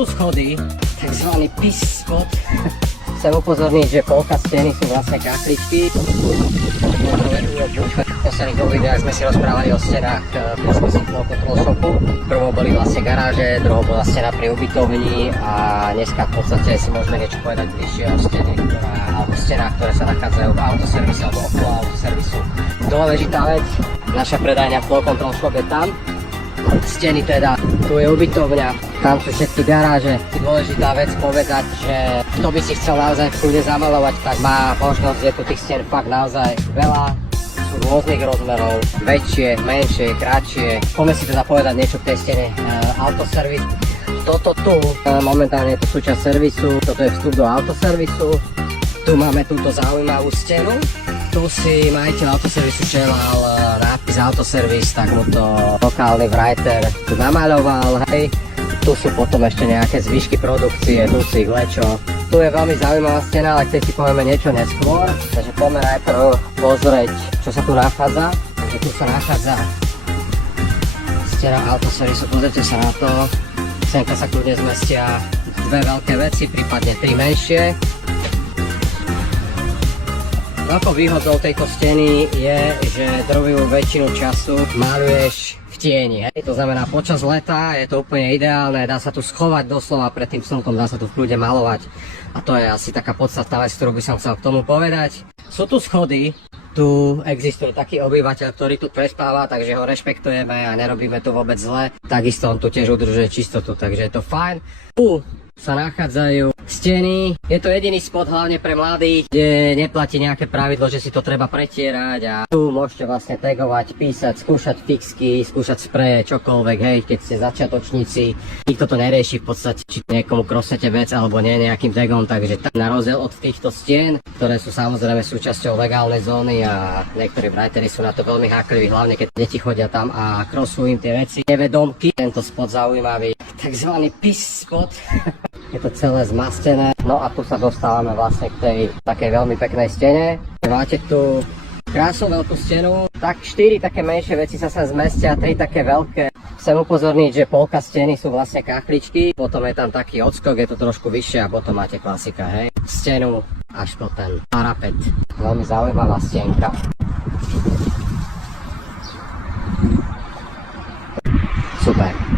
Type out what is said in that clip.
tu schody, takzvaný piss spot. Chcem upozorniť, že polka steny sú vlastne kachličky. V posledných dvoch videách sme si rozprávali o stenách Presbysic Flow Control Shopu. Prvou boli vlastne garáže, druhou bola stena pri ubytovni a dneska v podstate si môžeme niečo povedať bližšie o stene, alebo stenách, ktoré sa nachádzajú v autoservise alebo okolo autoservisu. Dôležitá vec, naša predajňa Flow Control Shop je tam. Steny teda, tu je ubytovňa, tam sú všetky garáže. Dôležitá vec povedať, že kto by si chcel naozaj kľudne zamalovať, tak má možnosť, je tu tých stien fakt naozaj veľa. Sú rôznych rozmerov, väčšie, menšie, kratšie. Poďme si teda povedať niečo k tej stene. Autoservis. Toto tu, momentálne je to súčasť servisu, toto je vstup do autoservisu. Tu máme túto zaujímavú stenu. Tu si majiteľ autoservisu želal nápis autoservis, tak mu to lokálny writer tu namaľoval, hej. Tu sú potom ešte nejaké zvyšky produkcie, dusík, lečo. Tu je veľmi zaujímavá stena, ale keď si povieme niečo neskôr, takže poďme najprv pozrieť, čo sa tu nachádza. Takže tu sa nachádza stena autoservisu, pozrite sa na to. Senka sa kľudne zmestia dve veľké veci, prípadne tri menšie. Veľkou výhodou tejto steny je, že drvivú väčšinu času maluješ v tieni. Hej. To znamená, počas leta je to úplne ideálne, dá sa tu schovať doslova pred tým slnkom, dá sa tu v kľude malovať. A to je asi taká podstatná vec, ktorú by som chcel k tomu povedať. Sú tu schody, tu existuje taký obyvateľ, ktorý tu prespáva, takže ho rešpektujeme a nerobíme tu vôbec zle. Takisto on tu tiež udržuje čistotu, takže je to fajn. Tu sa nachádzajú steny. Je to jediný spot hlavne pre mladých, kde neplatí nejaké pravidlo, že si to treba pretierať a tu môžete vlastne tagovať, písať, skúšať fixky, skúšať spreje, čokoľvek, hej, keď ste začiatočníci. Nikto to nerieši v podstate, či niekomu krosete vec alebo nie nejakým tagom, takže na rozdiel od týchto stien, ktoré sú samozrejme súčasťou legálnej zóny a niektorí writeri sú na to veľmi hákliví, hlavne keď deti chodia tam a krosujú im tie veci. Nevedomky, tento spot zaujímavý, takzvaný piss spot. Je to celé zmastené, no a tu sa dostávame vlastne k tej takej veľmi peknej stene. Máte tu krásnu veľkú stenu, tak 4 také menšie veci sa sem zmestia, 3 také veľké. Chcem upozorniť, že polka steny sú vlastne kachličky, potom je tam taký odskok, je to trošku vyššie a potom máte klasika, hej. Stenu až po ten parapet. Veľmi zaujímavá stenka. Super.